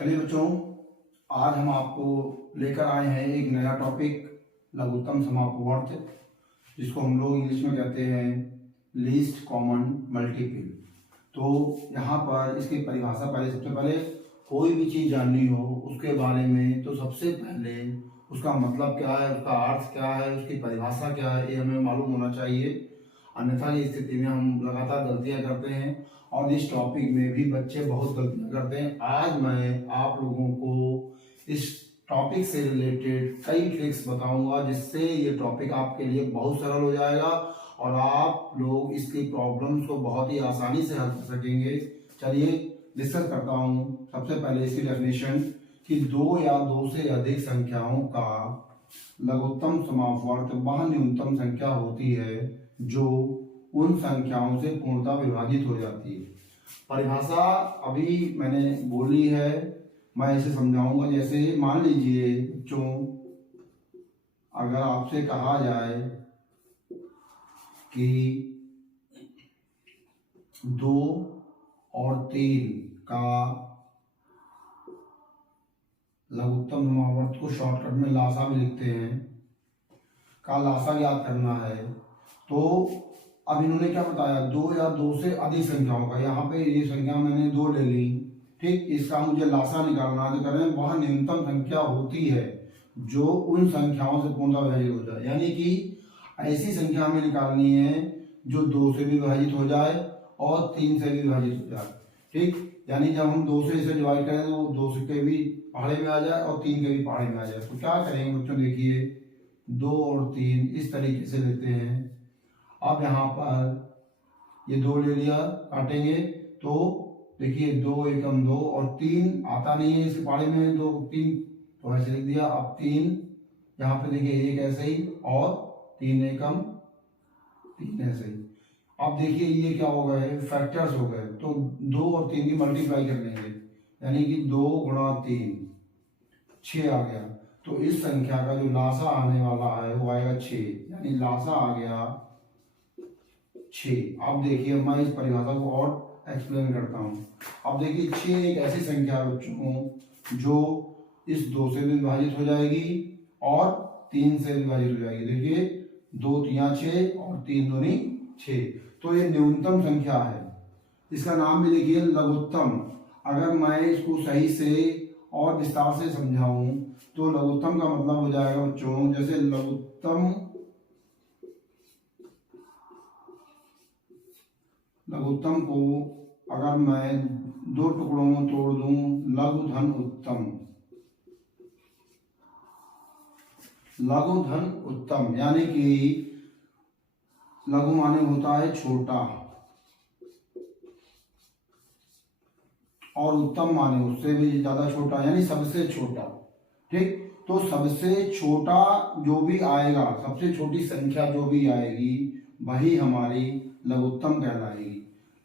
चलिए बच्चों, आज हम आपको लेकर आए हैं एक नया टॉपिक लघुत्तम समापवर्त, जिसको हम लोग इंग्लिश में कहते हैं लीस्ट कॉमन मल्टीपल। तो यहाँ पर इसकी परिभाषा सबसे पहले कोई भी चीज़ जाननी हो उसके बारे में तो सबसे पहले उसका मतलब क्या है, उसका अर्थ क्या है, उसकी परिभाषा क्या है, ये हमें मालूम होना चाहिए। अन्यथा की स्थिति में हम लगातार गलतियाँ करते हैं और इस टॉपिक में भी बच्चे बहुत गलतियाँ करते हैं। आज मैं आप लोगों को इस टॉपिक से रिलेटेड कई ट्रिक्स बताऊंगा, जिससे ये टॉपिक आपके लिए बहुत सरल हो जाएगा और आप लोग इसकी प्रॉब्लम्स को बहुत ही आसानी से हल कर सकेंगे। चलिए डिस्कस करता हूँ। सबसे पहले इसकी डेफिनेशन कि दो या दो से अधिक संख्याओं का लघुत्तम समापवर्त वह न्यूनतम संख्या होती है जो उन संख्याओं से पूर्णतः विभाजित हो जाती है। परिभाषा अभी मैंने बोली है, मैं इसे समझाऊंगा। जैसे मान लीजिए बच्चों, अगर आपसे कहा जाए कि 2 और 3 का लघुत्तम समापवर्त को शॉर्टकट में लासा भी लिखते हैं, का लासा याद करना है, तो अब इन्होंने क्या बताया, 2 या 2 से अधिक संख्याओं का। यहाँ पे ये संख्या मैंने 2 ले ली, ठीक। इसका मुझे लासा निकालना है, तो कह रहे हैं वह न्यूनतम संख्या होती है जो उन संख्याओं से पूर्णतः विभाजित हो जाए। यानी कि ऐसी संख्या हमें निकालनी है जो 2 से भी विभाजित हो जाए और 3 से भी विभाजित हो जाए, ठीक। यानी जब हम 2 से इसे डिवाइड करें तो 2 से के भी पहाड़े में आ जाए और 3 के भी पहाड़े में आ जाए। तो क्या करेंगे बच्चों, देखिए 2 और 3 इस तरीके से लेते हैं। अब यहाँ पर ये 2 ले लिया, काटेंगे तो देखिए 2 एकम 2 और 3 आता नहीं है इसके पहाड़े में, 2 3 तो ऐसे लिख दिया। अब 3 यहाँ पे देखिए 1 ऐसे ही और 3 एकम 3 ऐसे ही। अब देखिए ये क्या हो गए, फैक्टर्स हो गए, तो 2 और 3 की मल्टीप्लाई कर लेंगे, यानी कि 2 गुणा 3 6 आ गया। तो इस संख्या का जो लासा आने वाला है वो आएगा 6, यानी लासा आ गया 6। अब देखिए मैं इस परिभाषा को और एक्सप्लेन करता हूँ। अब देखिए 6 एक ऐसी संख्या है बच्चों जो इस 2 से भी विभाजित हो जाएगी और 3 से विभाजित हो जाएगी। देखिए 2 3 6 और 3 दूनी 6, तो ये न्यूनतम संख्या है। इसका नाम भी देखिए लघुत्तम। अगर मैं इसको सही से और विस्तार से समझाऊं तो लघुत्तम का मतलब हो जाएगा बच्चों, जैसे लघुत्तम को अगर मैं 2 टुकड़ों में तोड़ दूं, लघु धन उत्तम, लघु धन उत्तम, यानी कि लघु माने होता है छोटा और उत्तम माने उससे भी ज्यादा छोटा, यानी सबसे छोटा, ठीक। तो सबसे छोटा जो भी आएगा, सबसे छोटी संख्या जो भी आएगी वही हमारी लघुत्तम कहलाएगी।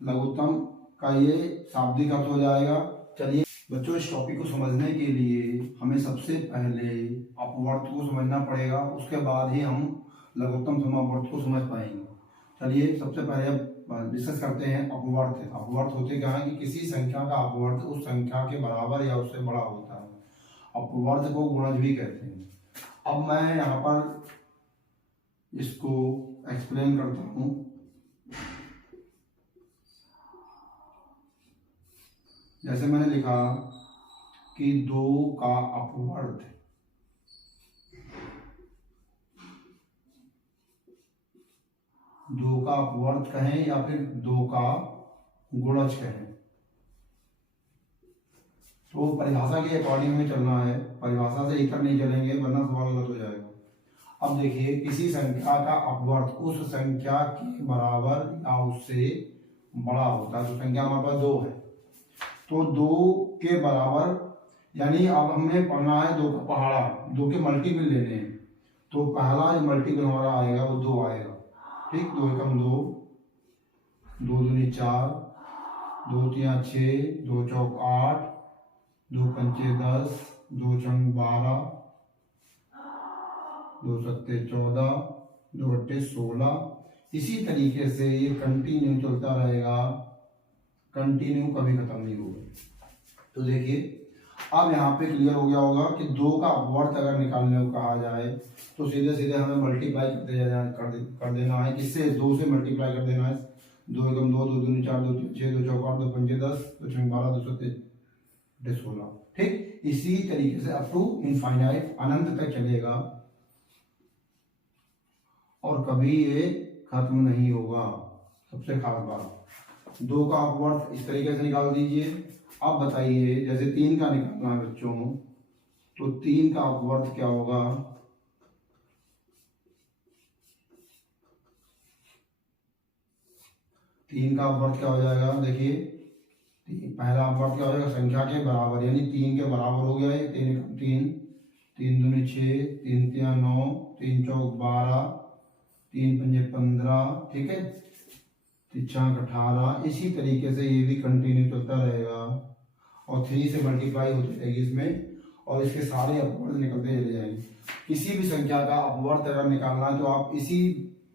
लघुत्तम का ये शाब्दिक अर्थ हो जाएगा। चलिए बच्चों, इस टॉपिक को समझने के लिए हमें सबसे पहले अपवर्त को समझना पड़ेगा, उसके बाद ही हम लघुत्तम समापवर्त को समझ पाएंगे। चलिए सबसे पहले अब डिस्कस करते हैं अपवर्त। अपवर्त होते क्या है कि किसी संख्या का अपवर्त उस संख्या के बराबर या उससे बड़ा होता है। अपवर्त को गुणज भी कहते हैं। अब मैं यहाँ पर इसको एक्सप्लेन करता हूँ। जैसे मैंने लिखा कि 2 का अपवर्त, दो का अपवर्त कहें या फिर 2 का गुणज कहें, तो परिभाषा के अकॉर्डिंग में चलना है। परिभाषा से इतर नहीं चलेंगे वरना सवाल गलत हो जाएगा। अब देखिए किसी संख्या का अपवर्त उस संख्या के बराबर या उससे बड़ा होता है। तो संख्या हमारे पास 2 है, तो 2 के बराबर, यानी अब हमें पढ़ना है 2 का पहाड़ा, 2 के मल्टीपल लेने हैं। तो पहला जो मल्टीपल हमारा आएगा वो 2 आएगा, ठीक। 2 एकम 2, 2 दूनी 4, 2 3 6, 2 चौक 8, 2 पंचे 10, 2 चंग 12, 2 सत्ते 14, 2 अट्ठे 16। इसी तरीके से ये कंटिन्यू चलता रहेगा, कंटिन्यू कभी खत्म नहीं होगा। तो देखिए अब यहाँ पे क्लियर हो गया होगा कि 2 का अपवर्थ अगर निकालने को कहा जाए तो सीधे सीधे हमें मल्टीप्लाई कर देना है। किससे? 2 से मल्टीप्लाई कर देना है। 2 एकम 2, 2 दूनी 4, 2 तीन 6, 2 चौक 8, 2 पंजे 10, 2 छंग 12, 2 सत्ते 16। ठीक, इसी तरीके से अप टू इनफाइनाइट, अनंत तक चलेगा और कभी ये खत्म नहीं होगा। सबसे खास बात, 2 का अपवर्थ इस तरीके से निकाल दीजिए। अब बताइए, जैसे 3 का निकालना है बच्चों, तो 3 का अपवर्थ क्या होगा? 3 का अपवर्थ क्या हो जाएगा? देखिए, पहला अपवर्थ क्या हो जाएगा? संख्या के बराबर, यानी 3 के बराबर हो गया है। 3 3, 3 दूनी 6, 3 तिया 9, 3 चौक 12, 3 पंजे 15, ठीक है, 3 छाक 18। इसी तरीके से ये भी कंटिन्यू चलता रहेगा और 3 से मल्टीप्लाई होती रहेगी इसमें, और इसके सारे अपवर्थ निकलते चले जाएंगे। किसी भी संख्या का अपवर्थ अगर निकालना है तो आप इसी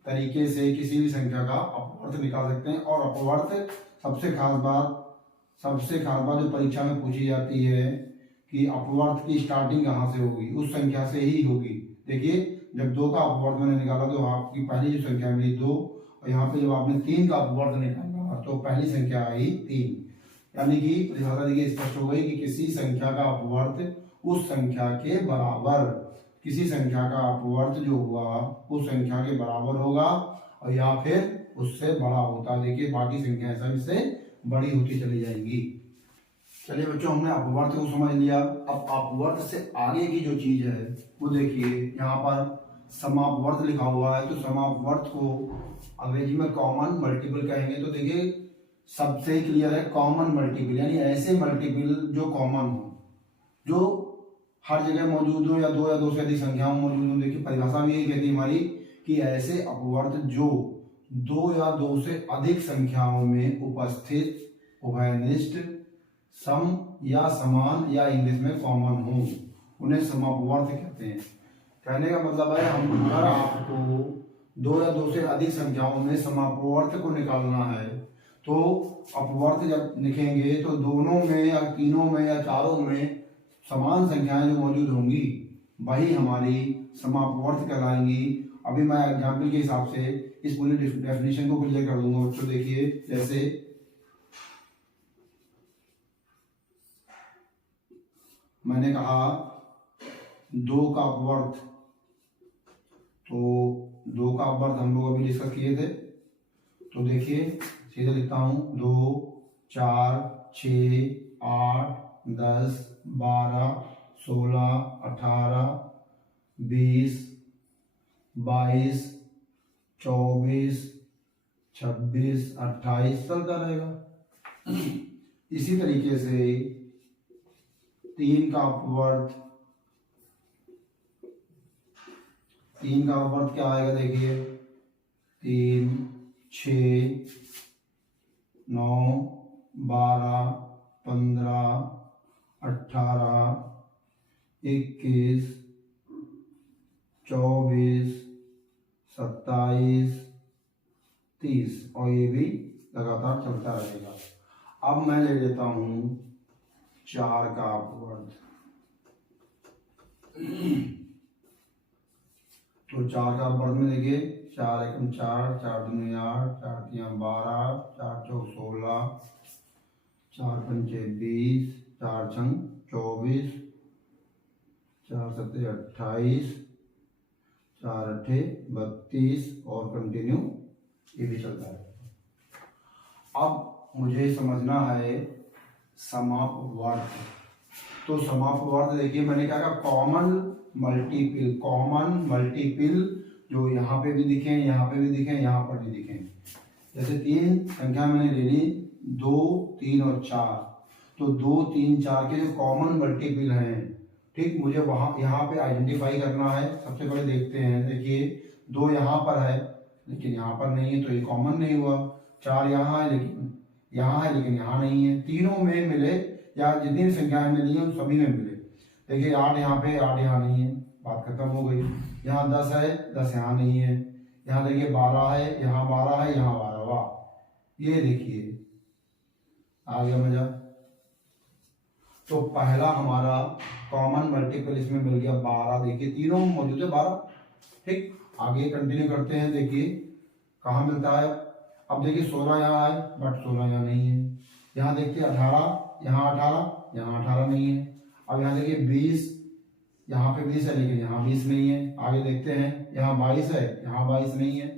तरीके से किसी भी संख्या का अपवर्थ निकाल सकते हैं। और अपवर्थ सबसे खास बात जो परीक्षा में पूछी जाती है कि अपवर्थ की स्टार्टिंग कहाँ से होगी, उस संख्या से ही होगी। देखिए, जब 2 का अपवर्थ मैंने निकाला तो आपकी पहली जो संख्या मिली 2, और यहाँ पे जब आपने 3 का अपवर्थ निकाला तो पहली संख्या आई 3। यानी कि परिभाषा देखिए स्पष्ट हो गई कि किसी संख्या का अपवर्थ उस संख्या के बराबर, किसी संख्या का अपवर्थ जो हुआ उस संख्या के बराबर होगा और या फिर उससे बड़ा होता है। देखिए, बाकी संख्या ऐसा इससे बड़ी होती चली जाएंगी। चलिए बच्चों, हमने अपवर्थ को समझ लिया। अब अपवर्थ से आगे की जो चीज है वो देखिए, यहाँ पर समापवर्त लिखा हुआ है, तो समापवर्त को अंग्रेजी में कॉमन मल्टीपल कहेंगे। तो देखिए, सबसे क्लियर है कॉमन मल्टीपल, यानी ऐसे मल्टीपल जो कॉमन हो, जो हर जगह मौजूद हो, या 2 से अधिक संख्याओं में मौजूद हो। देखिए, परिभाषा भी यही कहती है हमारी कि ऐसे अपवर्त जो 2 या 2 से अधिक संख्याओं में उपस्थित उभयनिष्ठ, सम या समान या इंग्लिश में कॉमन हो, उन्हें समापवर्त कहते हैं। कहने का मतलब है, हम अगर आपको 2 या 2 से अधिक संख्याओं में समापवर्त को निकालना है तो अपवर्त जब लिखेंगे तो दोनों में या तीनों में या चारों में समान संख्याएं जो मौजूद होंगी वही हमारी समापवर्त कहलाएंगी। अभी मैं एग्जाम्पल के हिसाब से इस पूरी डेफिनेशन को क्लियर कर दूंगा बच्चों। देखिए, जैसे मैंने कहा 2 का अपवर्त, तो 2 का अपवर्त हम लोग अभी डिस्कस किए थे। तो देखिए, सीधे लिखता हूं, 2 4 6 8 10 12 16 18 20 22 24 26 28 चलता रहेगा। इसी तरीके से 3 का अपवर्त, 3 का अपवर्त क्या आएगा? देखिए, 3 6 9 12 15 18 21 24 27 30, और ये भी लगातार चलता रहेगा। अब मैं ले लेता हूं 4 का अपवर्त। तो 4 का अपवर्त में देखिए, 4 एकम 4, 4 दूनी 8, 4 तिया 12, 4 चौक 16, 4 पंचे 20, 4 छंग 24, 4 सत्ते 28, 4 अट्ठे 32, और कंटिन्यू ये भी चलता है। अब मुझे समझना है समापवर्त। तो समापवर्त देखिए, मैंने क्या कहा? Common multiple. कॉमन मल्टीपल जो यहाँ पे भी दिखे, यहाँ पे भी दिखे, यहाँ पर भी दिखे। जैसे 3 संख्या मैंने ले ली, 2 3 और 4, तो 2 3 4 के जो कॉमन मल्टीपल हैं, ठीक, मुझे वहां यहाँ पे आइडेंटिफाई करना है। सबसे पहले देखते हैं, देखिए 2 यहाँ पर है लेकिन यहाँ पर नहीं है, तो ये कॉमन नहीं हुआ। 4 यहाँ है लेकिन यहाँ नहीं है। तीनों में मिले, या जितनी भी संख्याएं मिली हैं उन सभी में मिले। देखिए, 8 यहाँ पे, 8 यहाँ नहीं है, बात खत्म हो गई। यहाँ 10 है, 10 यहाँ नहीं है। यहाँ देखिए 12 है, यहाँ 12 है, यहाँ 12। वाह, ये देखिए आ गया मजा। तो पहला हमारा कॉमन मल्टीपल इसमें मिल गया 12। देखिए तीनों में मौजूद है 12। ठीक, आगे कंटिन्यू करते हैं। देखिए कहाँ मिलता है। अब देखिए 16 यहाँ है बट 16 यहाँ नहीं है। यहाँ देखते हैं 18, यहाँ 18, यहाँ 18 नहीं है। अब यहाँ देखिए 20, यहाँ पे 20 है लेकिन यहाँ 20 नहीं है। आगे देखते हैं यहाँ 22 है, यहाँ 22 नहीं है।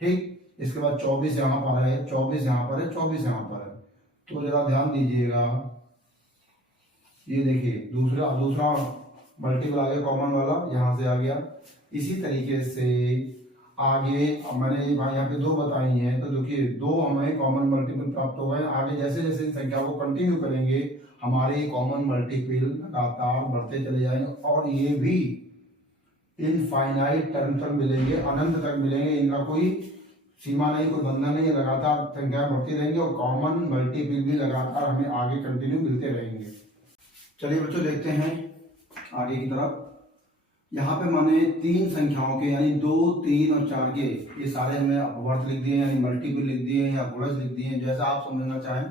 ठीक, इसके बाद 24 यहाँ पर है, 24 यहाँ पर है, 24 यहाँ पर है। तो जरा ध्यान दीजिएगा, ये देखिए दूसरा मल्टीपल आ गया कॉमन वाला, यहाँ से आ गया। इसी तरीके से आगे अब मैंने यहाँ पे 2 बताई हैं, तो देखिए 2 हमें कॉमन मल्टीपल प्राप्त हो गए। आगे जैसे जैसे संख्या को कंटिन्यू करेंगे हमारे कॉमन मल्टीपल लगातार बढ़ते चले जाएंगे और ये भी इनफाइनाइट टर्म तक मिलेंगे, अनंत तक मिलेंगे। इनका कोई सीमा नहीं, कोई बंधन नहीं, लगातार संख्याएं बढ़ती रहेंगी और कॉमन मल्टीपल भी लगातार हमें आगे कंटिन्यू मिलते रहेंगे। चलिए बच्चों देखते हैं आगे की तरफ। यहाँ पे मैंने 3 संख्याओं के यानी 2, 3 और 4 के ये सारे हमने अपवर्त लिख दिए यानी मल्टीपल लिख दिए या गुणज लिख दिए, जैसा आप समझना चाहें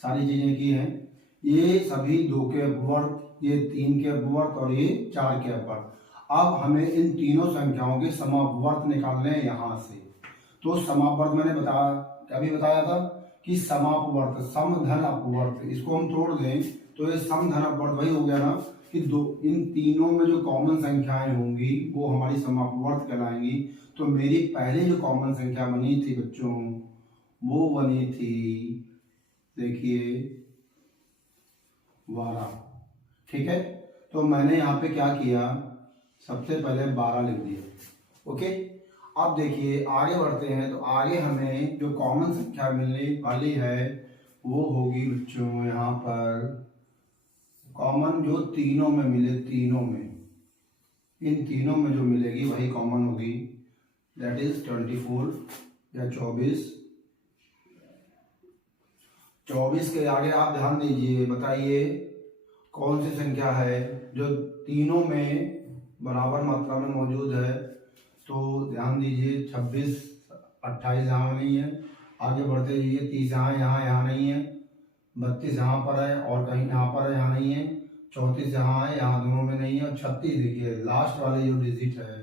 सारी चीजें की हैं। ये सभी 2 के अपवर्त, ये 3 के अपवर्त और ये 4 के अपवर्त। अब हमें इन तीनों संख्याओं के समापवर्त निकालने हैं यहाँ से। तो समापवर्त मैंने अभी बताया था कि समापवर्त समधन अपवर्त, इसको हम तोड़ दें तो ये समधन अपवर्त वही हो गया ना कि इन तीनों में जो कॉमन संख्याएं होंगी वो हमारी समापवर्त कहलाएंगी। तो मेरी पहली जो कॉमन संख्या बनी थी बच्चों वो बनी थी, देखिए 12। ठीक है, तो मैंने यहाँ पे क्या किया, सबसे पहले 12 लिख दिया। ओके, अब देखिए आगे बढ़ते हैं। तो आगे हमें जो कॉमन संख्या मिलने वाली है वो होगी बच्चों यहाँ पर कॉमन जो तीनों में मिले, तीनों में इन तीनों में जो मिलेगी वही कॉमन होगी, दैट इज 24 या 24। 24 के आगे आप ध्यान दीजिए, बताइए कौन सी संख्या है जो तीनों में बराबर मात्रा में मौजूद है। तो ध्यान दीजिए 26, 28 यहाँ नहीं है। आगे बढ़ते जाइए 30 यहाँ नहीं है। 32 यहाँ पर है और कहीं यहाँ पर है, यहाँ नहीं है। 34 यहाँ है, यहाँ दोनों में नहीं है। और 36 देखिए लास्ट वाले जो डिजिट है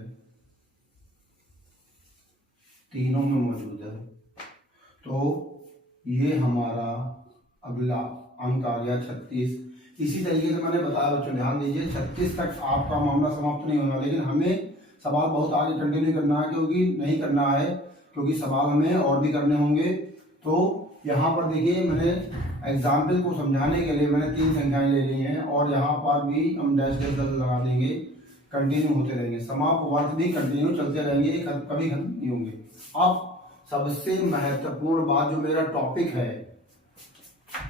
तीनों में मौजूद है। तो ये हमारा अगला अंक आ गया 36। इसी तरीके से मैंने बताया बच्चों, ध्यान दीजिए 36 तक आपका मामला समाप्त नहीं होना, लेकिन हमें सवाल बहुत आगे कंटिन्यू करना है क्योंकि सवाल हमें और भी करने होंगे। तो यहाँ पर देखिए मैंने एग्जाम्पल को समझाने के लिए मैंने 3 संख्याएं ले ली हैं और यहाँ पर भी हम डैश लगा देंगे, कंटिन्यू होते रहेंगे। समापवर्त भी कंटिन्यू चलते रहेंगे, कभी खत्म नहीं होंगे। अब सबसे महत्वपूर्ण बात जो मेरा टॉपिक है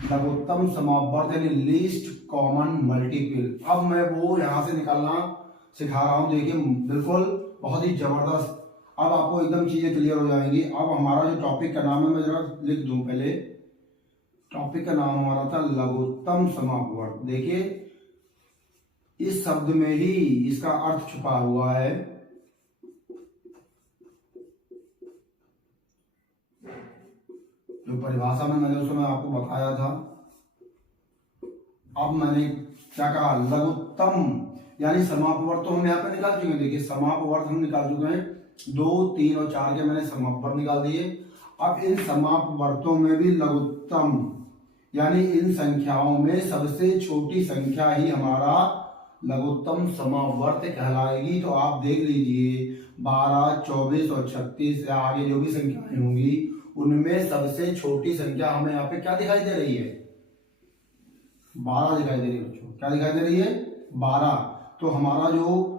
लघुत्तम समापवर्त यानी लीस्ट कॉमन मल्टीपल, अब मैं वो यहाँ से निकालना सिखा रहा हूँ। देखिए बिल्कुल बहुत ही जबरदस्त, अब आपको एकदम चीजें क्लियर हो जाएंगी। अब हमारा जो टॉपिक का नाम है मैं जरा लिख दूं, पहले टॉपिक का नाम हमारा था लघुत्तम समापवर्त। देखिए इस शब्द में ही इसका अर्थ छुपा हुआ है। जो परिभाषा में मैंने उस समय आपको बताया था। अब मैंने क्या कहा, लघुत्तम यानी समापवर्त तो हम यहाँ पे निकाल चुके हैं। देखिए समापवर्त हम निकाल चुके हैं, 2, 3 और 4 के मैंने समापवर्त निकाल दिए। अब इन समापवर्तों में भी लघुत्तम यानी इन संख्याओं में सबसे छोटी संख्या ही हमारा लघुत्तम समापवर्त कहलाएगी। तो आप देख लीजिए 12, 24 और 36 से आगे जो भी संख्याएं होंगी उनमें सबसे छोटी संख्या हमें यहाँ पे क्या दिखाई दे रही है, 12 दिखाई दे रही है बच्चों। क्या दिखाई दे रही है, 12। तो हमारा जो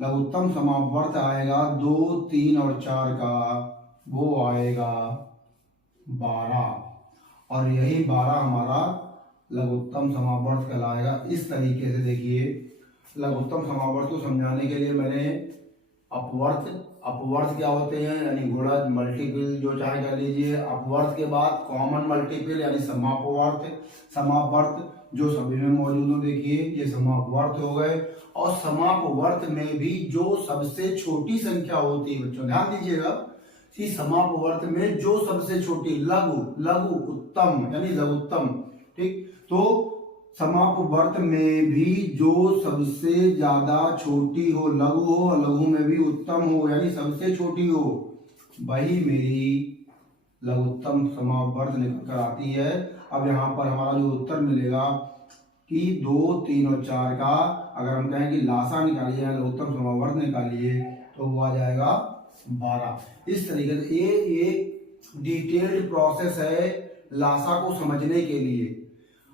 लघुत्तम समापवर्त आएगा 2, 3 और 4 का वो आएगा 12 और यही 12 हमारा लघुत्तम समापवर्त कहलाएगा। इस तरीके से देखिए लघुत्तम समापवर्त को समझाने के लिए मैंने अपवर्त क्या होते हैं यानी गुणज मल्टीपल जो चाहे कर लीजिए। अपवर्त के बाद कॉमन मल्टीपल यानी समापवर्त जो सभी में मौजूद हो, देखिए ये समापवर्त हो गए। और समापवर्त में भी जो सबसे छोटी संख्या होती है बच्चों, ध्यान दीजिएगा कि समापवर्त में जो सबसे छोटी लघु उत्तम यानी लघुत्तम, ठीक। तो समापवर्त में भी जो सबसे ज्यादा छोटी हो, लघु में भी उत्तम हो, यानी सबसे छोटी हो, वही मेरी लघुत्तम समापवर्त निकल कर आती है। अब यहाँ पर हमारा जो उत्तर मिलेगा कि 2, 3 और 4 का अगर हम कहें कि लासा निकालिए या लघुत्तम समापवर्त निकालिए तो वो आ जाएगा 12। इस तरीके से ये एक डिटेल्ड प्रोसेस है लासा को समझने के लिए।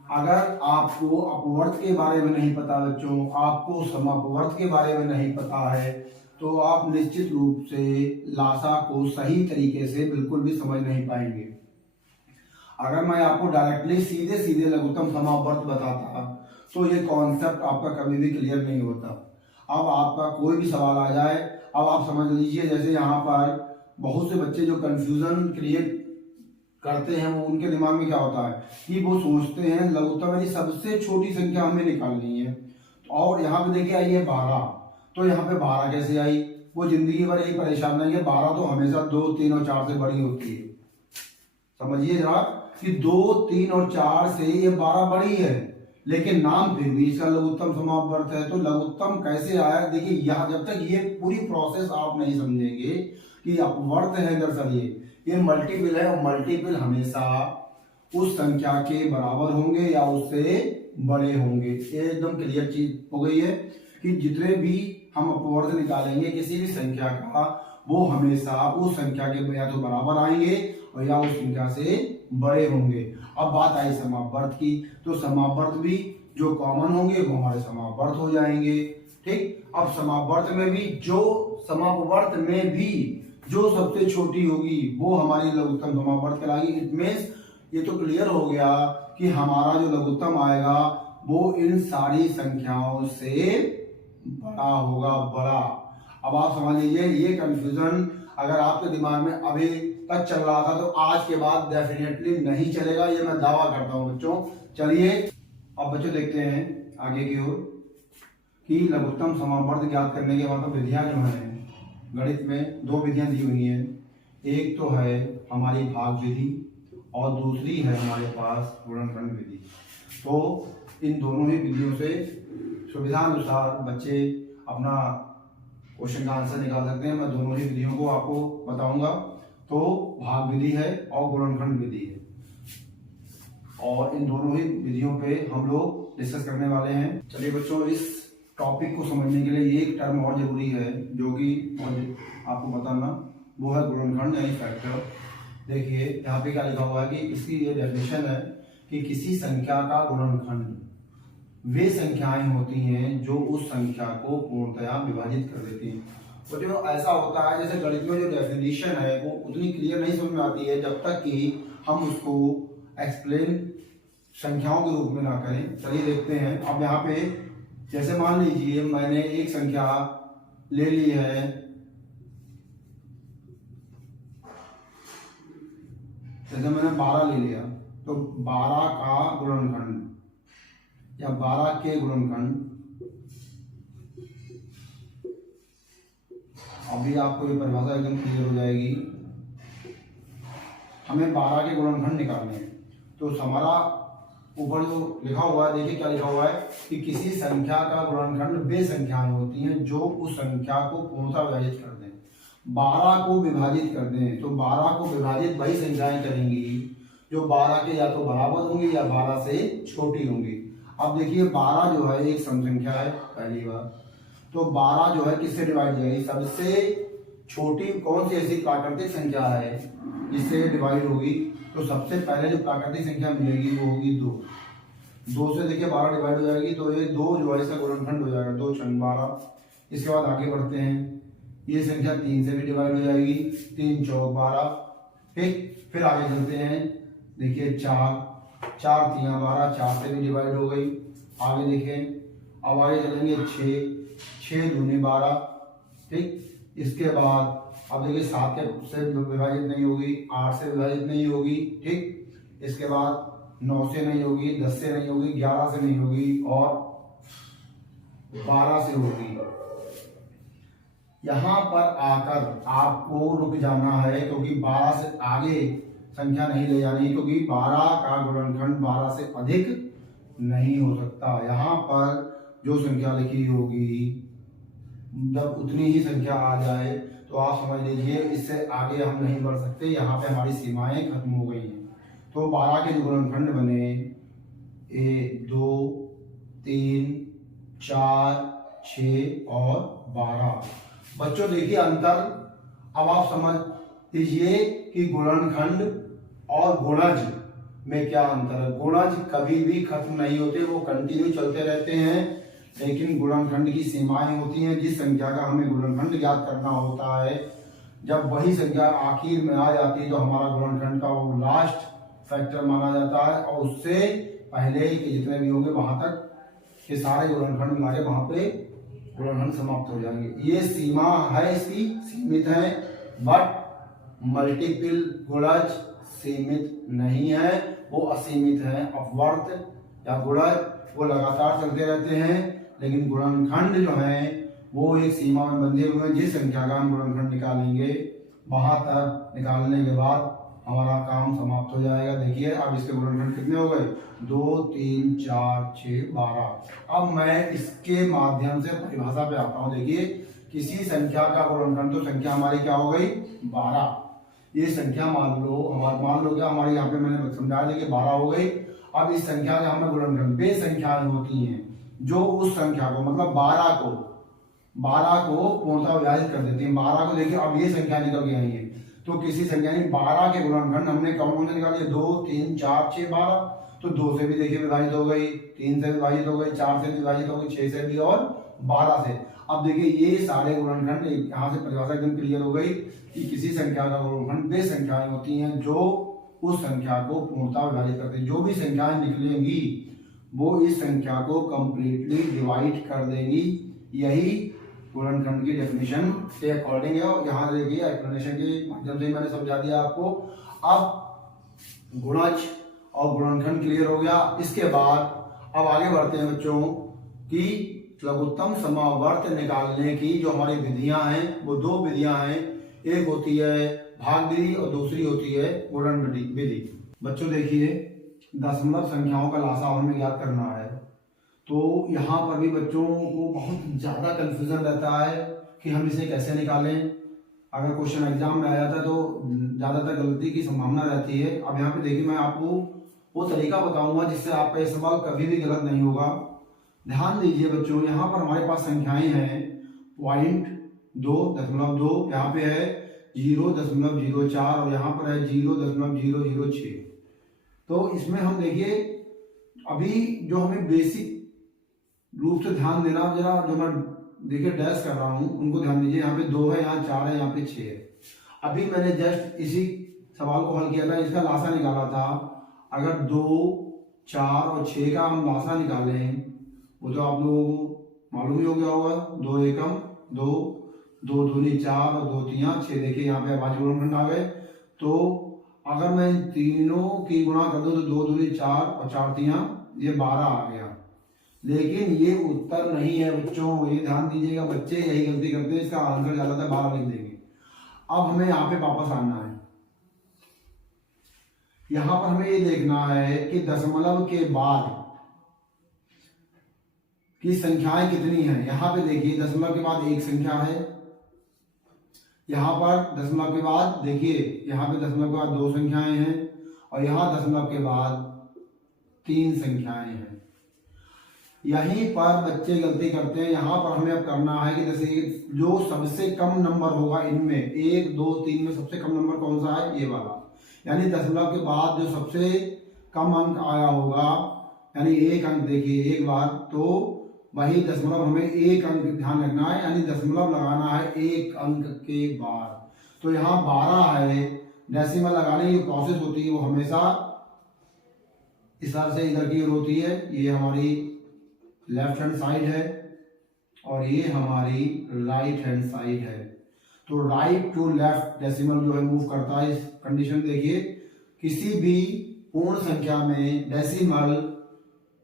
अगर आपको अपवर्त के बारे में नहीं पता बच्चों, आपको समापवर्त के बारे में नहीं पता है, तो आप निश्चित रूप से लासा को सही तरीके से बिल्कुल भी समझ नहीं पाएंगे। अगर मैं आपको डायरेक्टली सीधे सीधे लघुत्तम समापवर्त बताता तो ये कॉन्सेप्ट आपका कभी भी क्लियर नहीं होता। अब आपका कोई भी सवाल आ जाए, अब आप समझ लीजिए जैसे यहाँ पर बहुत से बच्चे जो कंफ्यूजन क्रिएट करते हैं, वो उनके दिमाग में क्या होता है कि वो सोचते हैं लघुत्तम यानी सबसे छोटी संख्या हमें निकालनी है, और यहाँ पे देखिए आई है 12, तो यहाँ पे 12 कैसे आई? वो जिंदगी भर यही परेशान रहेंगे, 12 तो हमेशा 2, 3 और 4 से बड़ी होती है। समझिए जरा कि 2, 3 और 4 से ये 12 बड़ी है, लेकिन नाम फिर भी इसका लघुत्तम समापवर्त है। तो लघुत्तम कैसे आया? देखिए यहाँ जब तक ये पूरी प्रोसेस आप नहीं समझेंगे कि अपवर्त है दरअसल ये मल्टीपल है, और मल्टीपल हमेशा उस संख्या के बराबर होंगे या उससे बड़े होंगे। ये एकदम क्लियर चीज हो गई है कि जितने भी हम अपवर्त निकालेंगे किसी भी संख्या का, वो हमेशा उस संख्या के या तो बराबर आएंगे और या उस संख्या से बड़े होंगे। अब बात आई समापवर्त की, तो समापवर्त भी जो कॉमन होंगे वो हमारे समापवर्त हो जाएंगे। ठीक, अब समापवर्त में भी जो सबसे छोटी होगी वो हमारी लघुत्तम समापवर्त कहलाएगी। इट मींस ये तो क्लियर हो गया कि हमारा जो लघुत्तम आएगा वो इन सारी संख्याओं से बड़ा होगा, बड़ा। अब आप समझ लीजिए ये कंफ्यूजन अगर आपके दिमाग में अभी तक चल रहा था तो आज के बाद डेफिनेटली नहीं चलेगा, ये मैं दावा करता हूं बच्चों। चलिए अब बच्चों देखते हैं आगे की ओर कि लघुत्तम समापवर्त ज्ञात करने के बाद विधियां जो है गणित में 2 विधियां दी हुई हैं। एक तो है हमारी भाग विधि और दूसरी है हमारे पास गुणनखंड विधि। तो इन दोनों ही विधियों से सुविधानुसार बच्चे अपना क्वेश्चन का आंसर निकाल सकते हैं। मैं दोनों ही विधियों को आपको बताऊंगा। तो भाग विधि है और गुणनखंड विधि है, और इन दोनों ही विधियों पे हम लोग डिस्कस करने वाले हैं। चलिए बच्चों, इस टॉपिक को समझने के लिए एक टर्म और जरूरी है जो कि आपको बताना, वो है गुणनखंड यानी फैक्टर। देखिए यहाँ पे क्या लिखा हुआ है कि इसकी ये डेफिनेशन है कि किसी संख्या का गुणनखंड वे संख्याएं होती हैं जो उस संख्या को पूर्णतया विभाजित कर देती हैं। तो जो ऐसा होता है जैसे गणित में जो डेफिनेशन है वो उतनी क्लियर नहीं समझ में आती है जब तक कि हम उसको एक्सप्लेन संख्याओं के रूप में ना करें। चलिए देखते हैं। अब यहाँ पे जैसे मान लीजिए मैंने एक संख्या ले ली है, जैसे मैंने 12 ले लिया, तो 12 का गुणनखंड या 12 के गुणनखंड, अभी आपको ये परिभाषा एकदम क्लियर हो जाएगी। हमें 12 के गुणनखंड निकालने हैं, तो हमारा ऊपर जो लिखा हुआ है, देखिए क्या लिखा हुआ है कि किसी संख्या का गुणनखंड वे संख्याएं होती हैं जो उस संख्या को पूर्णतः विभाजित कर दें। 12 को विभाजित कर दें, तो 12 को विभाजित वही संख्याएं करेंगी जो 12 के या तो बराबर होंगी या 12 से छोटी होंगी। अब देखिए 12 जो है एक सम संख्या है पहली बार, तो 12 जो है किससे डिवाइड हो जाएगी? सबसे छोटी कौन सी ऐसी प्राकृतिक संख्या है जिससे डिवाइड होगी? तो सबसे पहले जो प्राकृतिक संख्या मिलेगी वो होगी 2। 2 से देखिए 12 डिवाइड हो जाएगी, तो ये 2 जो है इसका गुणनखंड हो जाएगा, 2 छंग 12। इसके बाद आगे बढ़ते हैं, ये संख्या 3 से भी डिवाइड हो जाएगी, 3 चौक 12। ठीक, फिर आगे चलते हैं, देखिए 4 3 12, 4 से भी डिवाइड हो गई। आगे देखें, अब आगे चलेंगे 6 दूनी 12। ठीक, इसके बाद अब देखिए 7 से विभाजित नहीं होगी, 8 से विभाजित नहीं होगी। ठीक, इसके बाद 9 से नहीं होगी, 10 से नहीं होगी, 11 से नहीं होगी और 12 से होगी। यहाँ पर आकर आपको रुक जाना है क्योंकि 12 से आगे संख्या नहीं ले जानी, क्योंकि 12 का गुणनखंड 12 से अधिक नहीं हो सकता। यहाँ पर जो संख्या लिखी होगी, जब उतनी ही संख्या आ जाए तो आप समझ लीजिए इससे आगे हम नहीं बढ़ सकते, यहाँ पे हमारी सीमाएं खत्म हो गई हैं। तो 12 के जो गुणनखंड बने 1 2 3 4 6 और 12। बच्चों देखिए अंतर, अब आप समझ लीजिए कि गुणनखंड और गुणज में क्या अंतर है। गुणज कभी भी खत्म नहीं होते, वो कंटिन्यू चलते रहते हैं, लेकिन गुणनखंड की सीमाएं होती हैं। जिस संख्या का हमें गुणनखंड ज्ञात करना होता है, जब वही संख्या आखिर में आ जाती है तो हमारा गुणनखंड का वो लास्ट फैक्टर माना जाता है, और उससे पहले के जितने भी होंगे वहां तक के सारे गुणनखंड मिला के वहां पे गुणनखंड समाप्त हो जाएंगे। ये सीमा है, इसकी सीमित है, बट मल्टीपल गुणज सीमित नहीं है, वो असीमित है। अपवर्त या गुणज वो लगातार चलते रहते हैं, लेकिन गुणनखंड जो है वो एक सीमा में बंधे हुए हैं। जिस संख्या का हम गुणनखंड निकालेंगे वहां तक निकालने के बाद हमारा काम समाप्त हो जाएगा। देखिए अब इसके गुणनखंड कितने हो गए, 2 3 4 6 12। अब मैं इसके माध्यम से परिभाषा पे आता हूँ। देखिए किसी संख्या का गुणनखंड, तो संख्या हमारी क्या हो गई 12। ये संख्या मान लो क्या हमारी यहाँ पे मैंने समझा दिया कि 12 हो गई। अब इस संख्या का हमें गुणनखंड, वे संख्याएं होती हैं जो उस संख्या को मतलब 12 को पूर्णतः विभाजित कर देती हैं। 12 को देखिए अब ये संख्या निकल के आई है, तो किसी संख्या 12 के गुणनखंड हमने कौन से निकाले, 2 3 4 6 12। तो 2 से भी देखिए विभाजित हो गई, 3 से विभाजित हो गई, 4 से विभाजित हो गई, 6 से भी और 12 से। अब देखिए ये सारे गुणनखंड यहाँ से परिभाषा एकदम क्लियर हो गई कि किसी संख्या का गुणनखंड वे संख्याएं होती हैं जो उस संख्या को पूर्णतः विभाजित करती है। जो भी संख्याएं निकलेंगी वो इस संख्या को कंप्लीटली डिवाइड कर देंगी। यही गुणनखंड की डेफिनेशन के अकॉर्डिंग है, और यहाँ देखिए एक्सप्लेनेशन के माध्यम से मैंने समझा दिया आपको। अब गुणज और गुणनखंड क्लियर हो गया। इसके बाद अब आगे बढ़ते हैं बच्चों कि लघुत्तम समावर्त निकालने की जो हमारी विधियां हैं वो 2 विधियां हैं। एक होती है भाग विधि और दूसरी होती है गुणन विधि। बच्चों देखिए दशमलव संख्याओं का लासा हमें ज्ञात करना है, तो यहाँ पर भी बच्चों को बहुत ज्यादा कंफ्यूजन रहता है कि हम इसे कैसे निकालें। अगर क्वेश्चन एग्जाम में आ जाता है तो ज्यादातर गलती की संभावना रहती है। अब यहाँ पे देखिए मैं आपको वो तरीका बताऊंगा जिससे आपका ये सवाल कभी भी गलत नहीं होगा। ध्यान दीजिए बच्चों, यहाँ पर हमारे पास संख्याएं हैं 0.2, यहाँ पे है 0.04 और यहाँ पर है 0.006। तो इसमें हम देखिए अभी जो हमें बेसिक रूप से ध्यान देना, जरा जो मैं देखिए डैश कर रहा हूँ उनको ध्यान दीजिए। यहाँ पे 2 है, यहाँ 4 है, यहाँ पे 6 है। अभी मैंने जस्ट इसी सवाल को हल किया था, इसका लासा निकाला था। अगर 2 4 और 6 का हम लासा निकालें वो तो आप लोगों को मालूम ही हो गया होगा। 2 एकम 2, 2 दूनी 4 और 2 तियां 6। देखिए यहाँ पे अभाज्य गुणनखंड आ गए। तो अगर मैं इन तीनों की गुणा कर दूं तो 2 दूनी 4 और 4 तियां ये 12 आ गया। लेकिन ये उत्तर नहीं है बच्चों, ये ध्यान दीजिएगा। बच्चे यही गलती करते हैं, इसका आंसर ज्यादा था 12 लिख देंगे। अब हमें यहाँ पे वापस आना है। यहाँ पर हमें ये देखना है कि दशमलव के बाद की संख्याएं कितनी हैं। यहाँ पे देखिए दशमलव के बाद एक संख्या है, यहाँ पर दशमलव के बाद देखिए यहाँ पे दशमलव के बाद 2 संख्याएं हैं, और यहाँ दशमलव के बाद 3 संख्याएं हैं। यहीं पर बच्चे गलती करते हैं। यहाँ पर हमें अब करना है कि जैसे जो सबसे कम नंबर होगा इनमें 1 2 3 में सबसे कम नंबर कौन सा है, ये वाला। यानी दशमलव के बाद जो सबसे कम अंक आया होगा, यानी 1 अंक देखिए एक बार, तो वही दशमलव हमें 1 अंक ध्यान रखना है, यानी दशमलव लगाना है 1 अंक के बाद। तो यहाँ 12 है, डेसिमल लगाने की प्रोसेस होती है वो हमेशा इस तरह से इधर की ओर होती है। ये हमारी लेफ्ट हैंड साइड है और ये हमारी राइट हैंड साइड है। तो राइट टू लेफ्ट डेसिमल जो है मूव करता है। इस कंडीशन देखिए, किसी भी पूर्ण संख्या में डेसिमल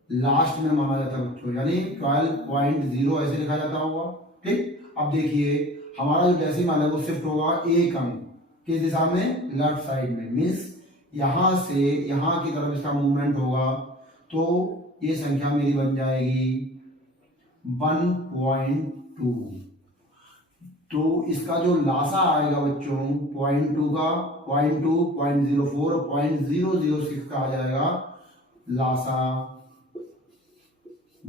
लास्ट में माना जाता है बच्चों, यानी 12.0 ऐसे लिखा जाता होगा। ठीक, अब देखिए हमारा जो डेसिमल है वो शिफ्ट होगा 1 अंक किस दिशा में, लेफ्ट साइड में। मीन्स यहां से यहां की तरफ इसका मूवमेंट होगा। तो ये संख्या मेरी बन जाएगी 1.2। तो इसका जो लासा आएगा बच्चों 0.2 का 0.2, 0.04 और 0.006 का आ जाएगा लासा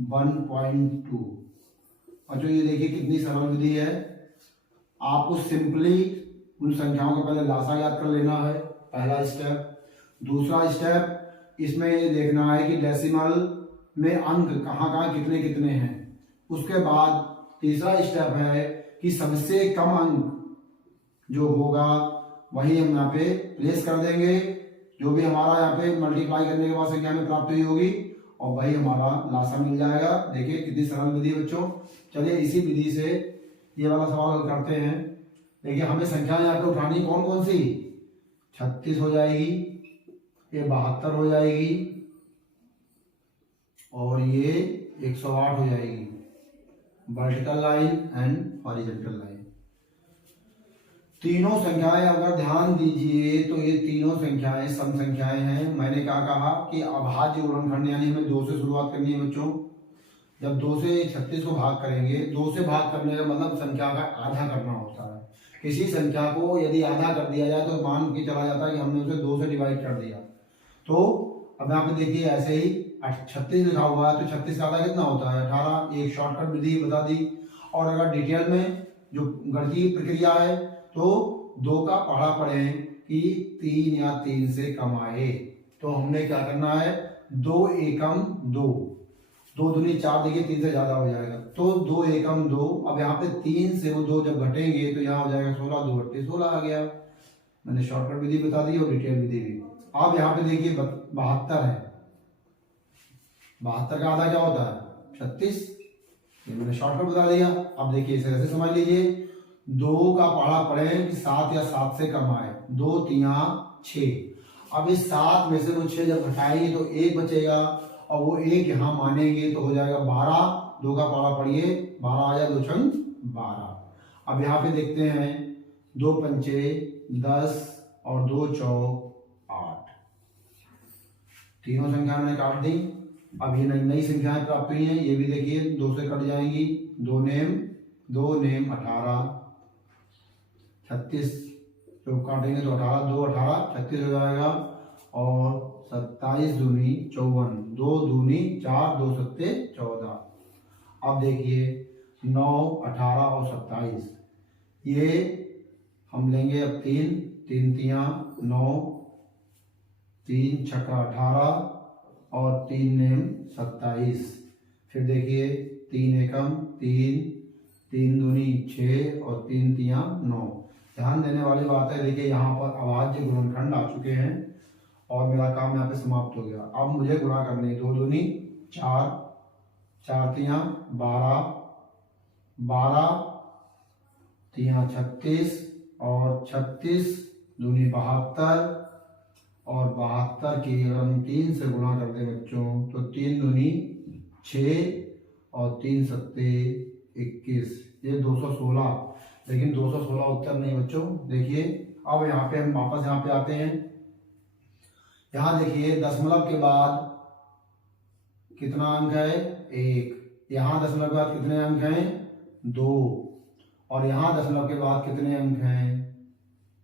1.2। बच्चों ये देखिए कितनी सरल विधि है। आपको सिंपली उन संख्याओं का पहले लासा याद कर लेना है, पहला स्टेप। दूसरा स्टेप इसमें ये देखना है कि डेसिमल में अंक कहाँ कहाँ कितने कितने हैं। उसके बाद तीसरा स्टेप है कि सबसे कम अंक जो होगा वही हम यहाँ पे प्लेस कर देंगे, जो भी हमारा यहाँ पे मल्टीप्लाई करने के बाद संख्या में प्राप्त हुई होगी, और वही हमारा लासा मिल जाएगा। देखिए कितनी सरल विधि है बच्चों। चलिए इसी विधि से ये वाला सवाल करते हैं। देखिए हमें संख्या यहाँ पे उठानी कौन कौन सी, 36 हो जाएगी, ये 72 हो जाएगी और ये 108 हो जाएगी। Vertical line and horizontal line, तीनों संख्याएं अगर ध्यान दीजिए तो ये तीनों संख्याएं सम संख्याएं हैं। मैंने क्या कहा कि अभाज्य गुणनखंड यानी हमें 2 से शुरुआत करनी है बच्चों। जब 2 से 36 को भाग करेंगे, 2 से भाग करने का मतलब संख्या का आधा करना होता है। किसी संख्या को यदि आधा कर दिया जाए तो मान के चला जाता है कि हमने उसे 2 से डिवाइड कर दिया। तो अब यहाँ पे देखिए ऐसे ही 36 लिखा हुआ है तो 36 का आधा कितना होता है 18। एक शॉर्टकट विधि बता दी। और अगर डिटेल में जो गणितीय प्रक्रिया है तो 2 का पढ़ा पढ़े कि 3 या 3 से कम आए तो हमने क्या करना है 2 एकम 2, 2 दूनी 4, देखिए 3 से ज्यादा हो जाएगा तो 2 एकम 2। अब यहाँ पे 3 से वो 2 जब घटेंगे तो यहाँ हो जाएगा 16, 2 × 16 आ गया। मैंने शॉर्टकट विधि बता दी और डिटेल विधि भी। अब यहाँ पे देखिए 72 है, 72 का आधा क्या होता है 36, ये मैंने शॉर्टकट बता दिया। अब देखिए इसे ऐसे समझ लीजिए 2 का पढ़ा पढ़े कि 7 या 7 से कम आए, 2 3 6। अब इस 7 में से वो 6 जब घटाएंगे तो 1 बचेगा और वो 1 यहाँ मानेंगे तो हो जाएगा 12। 2 का पढ़ा पढ़िए 12 आ जाए, 2 छंग 12। अब यहाँ पे देखते हैं 2 पंचे 10 और 2 चौक 8, तीनों संख्या मैंने काट दी। अब ये नई संख्याएं प्राप्त हुई हैं, ये भी देखिए 2 से कट जाएंगी, 2 नेम 18, 36 जो काटेंगे तो 18, 2 18 36 हो जाएगा और 27 दूनी 54, 2 दूनी 4, 2 सत्ते 14। अब देखिए 9 18 और 27 ये हम लेंगे अब 3 3 9, 3 छक्का 18 और 3 नेम 27। फिर देखिए 3 एकम 3, 3 दूनी 6 और 3 तिया 9। ध्यान देने वाली बात है, देखिए यहाँ पर अभाज्य गुणनखंड आ चुके हैं और मेरा काम यहाँ पे समाप्त हो गया। अब मुझे गुणा करने 2 दूनी 4, 4 तिया 12, 12 तिया 36 और 36 दूनी 72 और 72 की अगर हम 3 से गुणा कर दें बच्चों तो 3 दूनी 6 और 3 सत्ते 21, ये 216। लेकिन 216 उत्तर नहीं बच्चों। देखिए अब यहाँ पे हम वापस यहाँ पे आते हैं। यहाँ देखिए दशमलव के बाद कितना अंक है 1, यहाँ दशमलव के बाद कितने अंक हैं 2 और यहाँ दशमलव के बाद कितने अंक हैं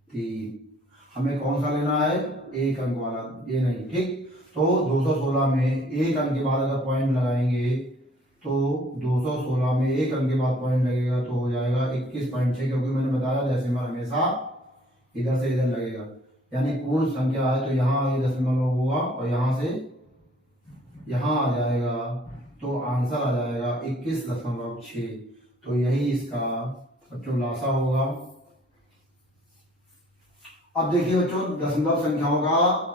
3। हमें कौन सा लेना है 1 अंक वाला, ये नहीं, ठीक। तो 216 में 1 अंक के बाद अगर पॉइंट लगाएंगे तो 216 में 1 अंक के बाद पॉइंट लगेगा तो हो जाएगा 21.6, क्योंकि मैंने बताया डेसिमल हमेशा इधर से इधर लगेगा, यानी पूर्ण संख्या है तो यहाँ ये दशमलव होगा और यहाँ से यहाँ आ जाएगा तो आंसर आ जाएगा 21.6। तो यही इसका बच्चों लासा होगा। अब देखिए बच्चों दशमलव संख्याओं का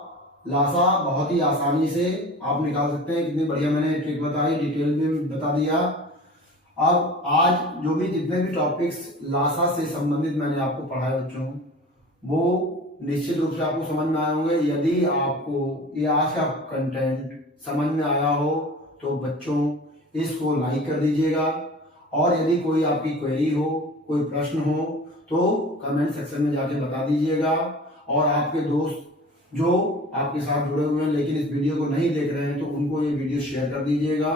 लासा बहुत ही आसानी से आप निकाल सकते हैं। कितनी बढ़िया मैंने ट्रिक बताई, डिटेल में बता दिया। अब आज जो भी जितने भी टॉपिक्स लासा से संबंधित मैंने आपको पढ़ाए बच्चों वो निश्चित रूप से आपको समझ में आए होंगे। यदि आपको ये आज का कंटेंट समझ में आया हो तो बच्चों इसको लाइक कर दीजिएगा और यदि कोई आपकी क्वेरी हो, कोई प्रश्न हो तो कमेंट सेक्शन में जाके बता दीजिएगा। और आपके दोस्त जो आपके साथ जुड़े हुए हैं लेकिन इस वीडियो को नहीं देख रहे हैं तो उनको ये वीडियो शेयर कर दीजिएगा।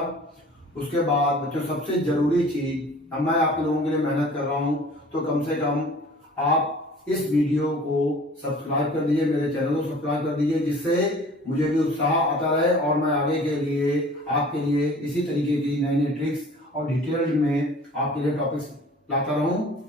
उसके बाद बच्चों सबसे जरूरी चीज, अब मैं आप लोगों के लिए मेहनत कर रहा हूँ तो कम से कम आप इस वीडियो को सब्सक्राइब कर दीजिए, मेरे चैनल को सब्सक्राइब कर दीजिए, जिससे मुझे भी उत्साह आता रहे और मैं आगे के लिए आपके लिए इसी तरीके की नई नई ट्रिक्स और डिटेल्ड में आपके लिए टॉपिक्स लाता रहूं।